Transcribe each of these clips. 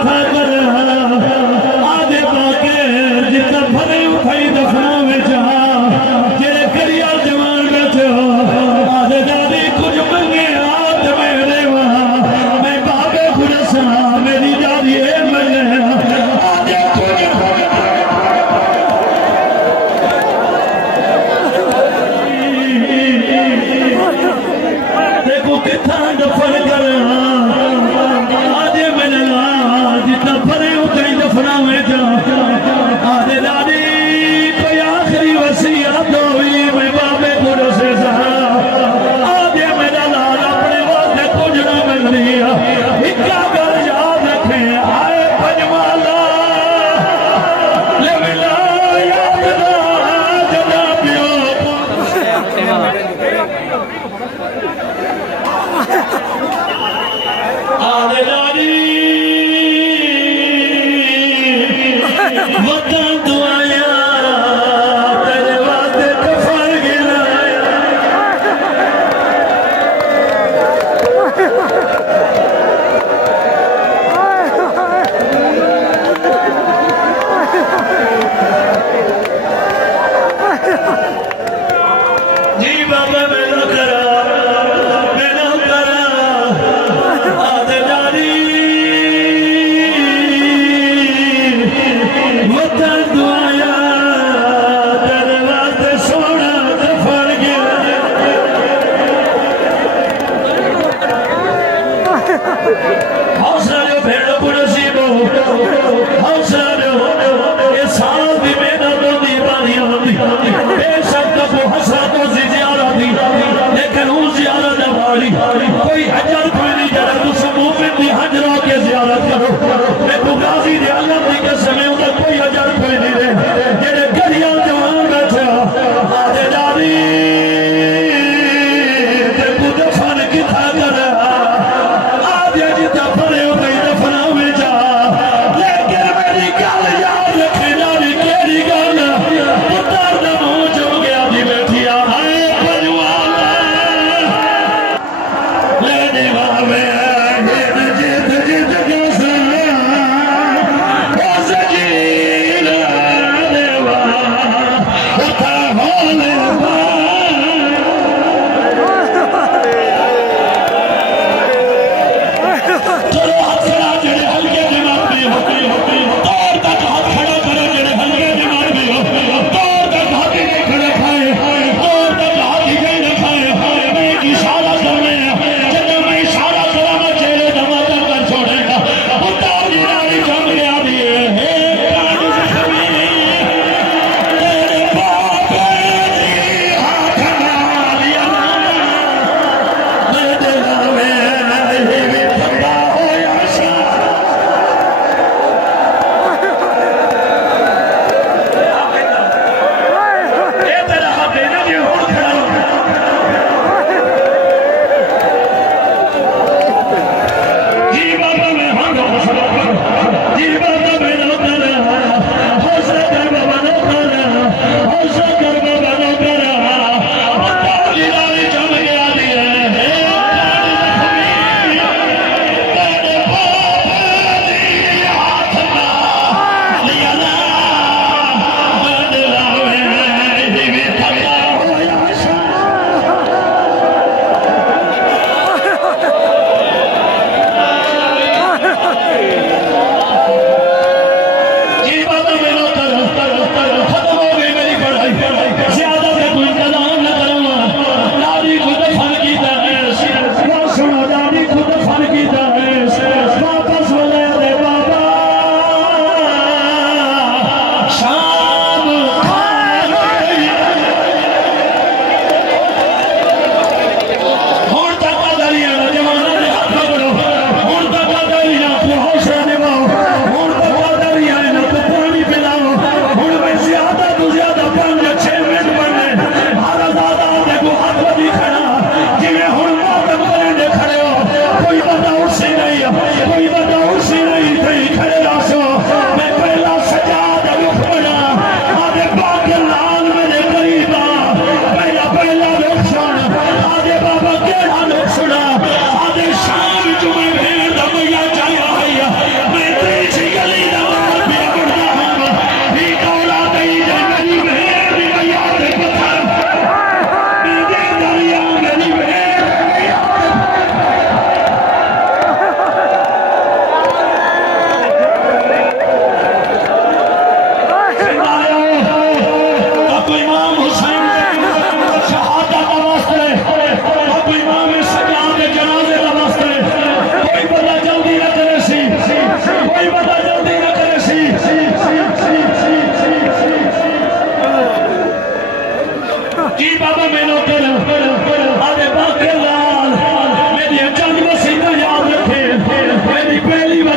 किथा कर आदे पाके जितना भले उठाई दफना में जा जेरे करिया जवान बैठे हो आदे दादी कुछ मंगे हाथ मेरे वहाँ मैं बाबे खुरसना मेरी दादी मंगे आदे कुछ देखो किथा दफन कर आदे मैंने जितना भरे उतनी दफना में जा आदे दादी कोई आखिरी वसीयत हुई मैं बाबे गुरु से आदे मेरा लाल अपने वास्ते कुछ ना मिल लिया इक्का गल याद रखे आए पंजवाला ले मिला याद ना जदा पियो आदे दादी वतन दुआया तेरे वास्ते कफन गिराया जी बाबा मैनू करा आदे दादी वतन दुआया तेरे वास्ते सोना दफन गिराया हौसला जो भेड़ पुरसी बो हौसला जो ये साल भी मेहनत होती बारी होती बेशक तो हौसला तो जियादा थी लेकिन वो जियादा वाली कोई हजर कोई नहीं जरा तू समूह में भी हजरों के जियारत करो मैं तू गाजी दे अल्लाह दी कसम है उधर कोई हजर कोई नहीं रहे जेरे गरिया जवान बैठे आदे दादी ते तू दफन किथा कर आदे जिता भरे उतनी दफना में जा लेकिन मेरी गल याद रखे दादी केड़ी गल पुत्र दा मुंह जो गया दी बैठी आए पंजवाला ले देवावे जित जित गसा बस जीला देवा उठा होले चलो हाथ खड़ा जेड़े हल्के दिमाग में होती तौर तक हाथ खड़ा करो जेड़े हल्के दिमाग में हो तौर तक हाथ ही नहीं खड़े खाए तौर तक हाथ ही नहीं खाए मैं एक इशारा करने जब मैं इशारा करा मैं चेहरे धमाका कर छोड़ेगा उतार गिरानी जम गया दिए हे प्राण जख्मी तेरे बाप ने हाथ मारिया मेरे दिल में ही भी ठंडा होया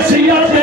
वसीयत